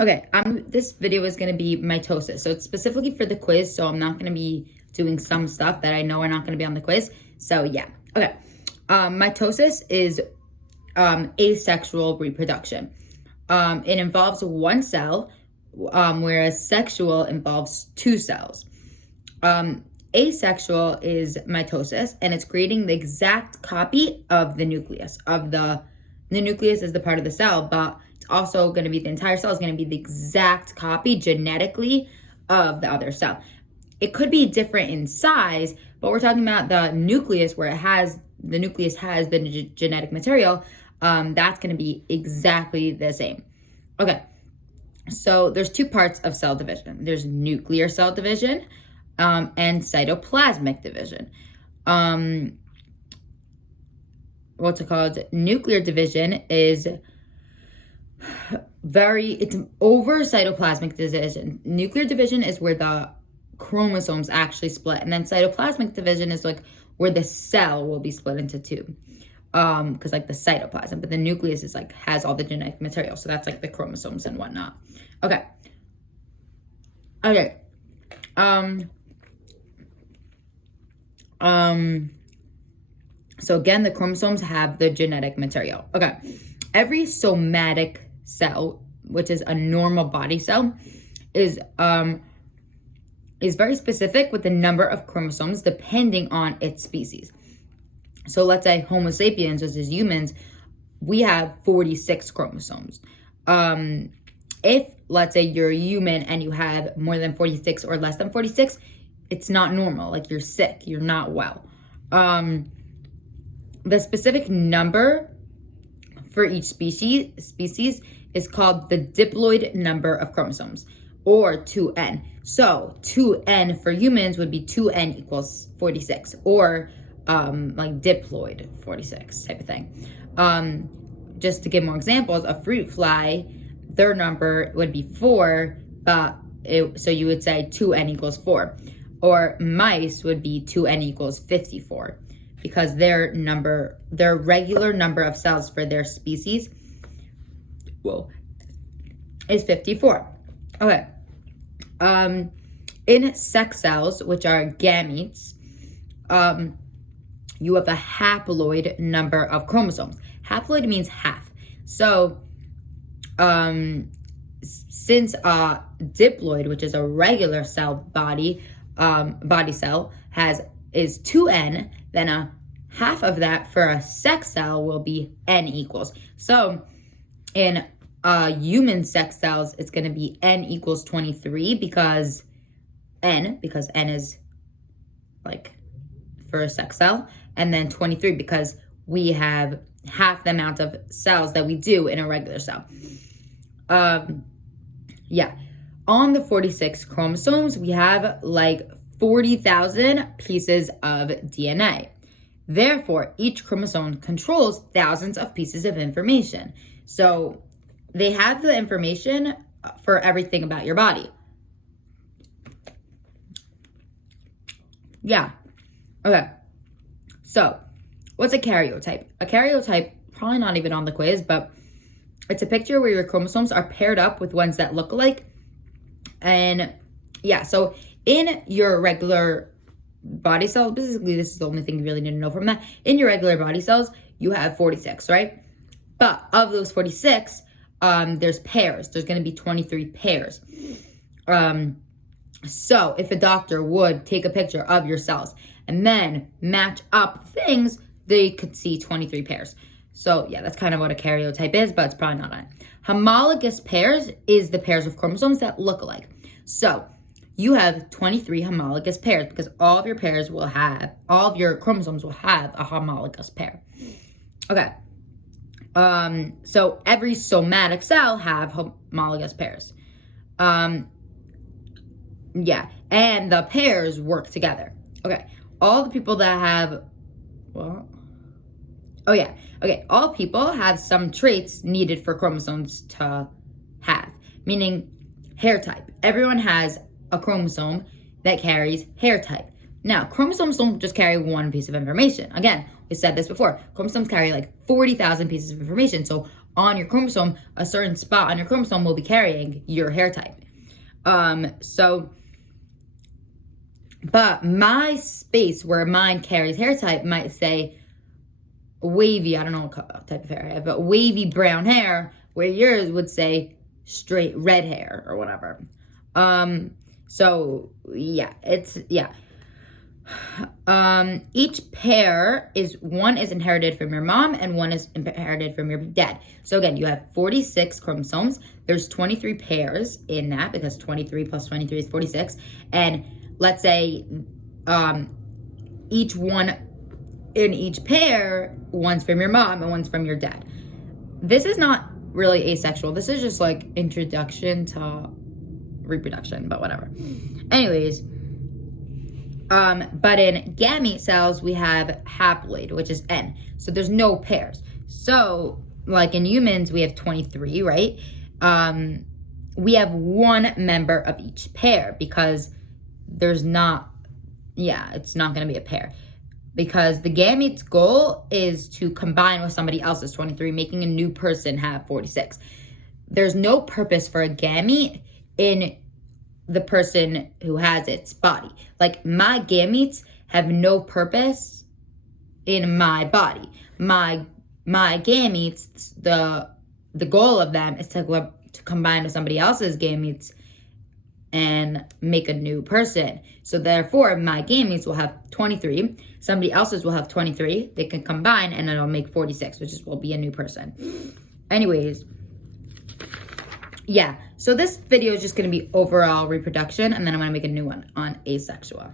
Okay, this video is going to be mitosis. So it's specifically for the quiz, so I'm not going to be doing some stuff that I know are not going to be on the quiz. So yeah, okay. Mitosis is asexual reproduction. It involves one cell, whereas sexual involves two cells. Asexual is mitosis, and it's creating the exact copy of the nucleus. The nucleus is the part of the cell, but it's also going to be the entire cell is going to be the exact copy genetically of the other cell. It could be different in size, but we're talking about the nucleus where the nucleus has the genetic material. That's going to be exactly the same. Okay, so there's two parts of cell division. There's nuclear cell division and cytoplasmic division. What's it called? Nuclear division is it's over cytoplasmic division. Nuclear division is where the chromosomes actually split, and then cytoplasmic division is like where the cell will be split into two, because like the cytoplasm, but the nucleus is like has all the genetic material, so that's like the chromosomes and whatnot. Okay. So again, the chromosomes have the genetic material. Okay, every somatic cell, which is a normal body cell, is very specific with the number of chromosomes depending on its species. So let's say Homo sapiens, which is humans, we have 46 chromosomes. If let's say you're a human and you have more than 46 or less than 46, it's not normal. Like you're sick, you're not well. The specific number for each species is called the diploid number of chromosomes, or 2n. So 2n for humans would be 2n equals 46, or like diploid 46 type of thing. Just to give more examples, a fruit fly, their number would be 4, so you would say 2n equals 4. Or mice would be 2n equals 54, because their regular number of cells for their species is 54. Okay. In sex cells, which are gametes, you have a haploid number of chromosomes. Haploid means half. So, since a diploid, which is a regular cell body cell, is 2n, then a half of that for a sex cell will be n equals. So, in human sex cells, it's going to be n equals 23 because n is like for a sex cell, and then 23 because we have half the amount of cells that we do in a regular cell. On the 46 chromosomes, we have like 40,000 pieces of DNA. Therefore, each chromosome controls thousands of pieces of information. So they have the information for everything about your body. Yeah. Okay. So, what's a karyotype? A karyotype, probably not even on the quiz, but it's a picture where your chromosomes are paired up with ones that look alike. And yeah, so in your regular body cells, basically this is the only thing you really need to know from that. In your regular body cells, you have 46, right? But of those 46, there's pairs. There's going to be 23 pairs. So if a doctor would take a picture of your cells and then match up things, they could see 23 pairs. So yeah, that's kind of what a karyotype is, but it's probably not on it. Homologous pairs is the pairs of chromosomes that look alike. So you have 23 homologous pairs because all of your chromosomes will have a homologous pair. Okay. So every somatic cell have homologous pairs. And the pairs work together. Okay. All the people that have, all people have some traits needed for chromosomes to have, meaning hair type. Everyone has a chromosome that carries hair type. Now, chromosomes don't just carry one piece of information. Again, we said this before. Chromosomes carry like 40,000 pieces of information. So on your chromosome, a certain spot on your chromosome will be carrying your hair type. But my space where mine carries hair type might say wavy, I don't know what type of hair I have, but wavy brown hair, where yours would say straight red hair or whatever. So yeah, each pair one is inherited from your mom and one is inherited from your dad. So again, you have 46 chromosomes. There's 23 pairs in that, because 23 plus 23 is 46. And let's say each one in each pair, one's from your mom and one's from your dad. This is not really asexual. This is just like introduction to reproduction, but whatever. Anyways, but in gamete cells, we have haploid, which is N. So there's no pairs. So like in humans, we have 23, right? We have one member of each pair, because it's not going to be a pair. Because the gamete's goal is to combine with somebody else's 23, making a new person have 46. There's no purpose for a gamete in the person who has its body. Like, my gametes have no purpose in my body. My gametes, the goal of them is to combine with somebody else's gametes and make a new person. So therefore, my gametes will have 23. Somebody else's will have 23. They can combine and it'll make 46, which will be a new person. Anyways, yeah. So this video is just going to be overall reproduction, and then I'm going to make a new one on asexual.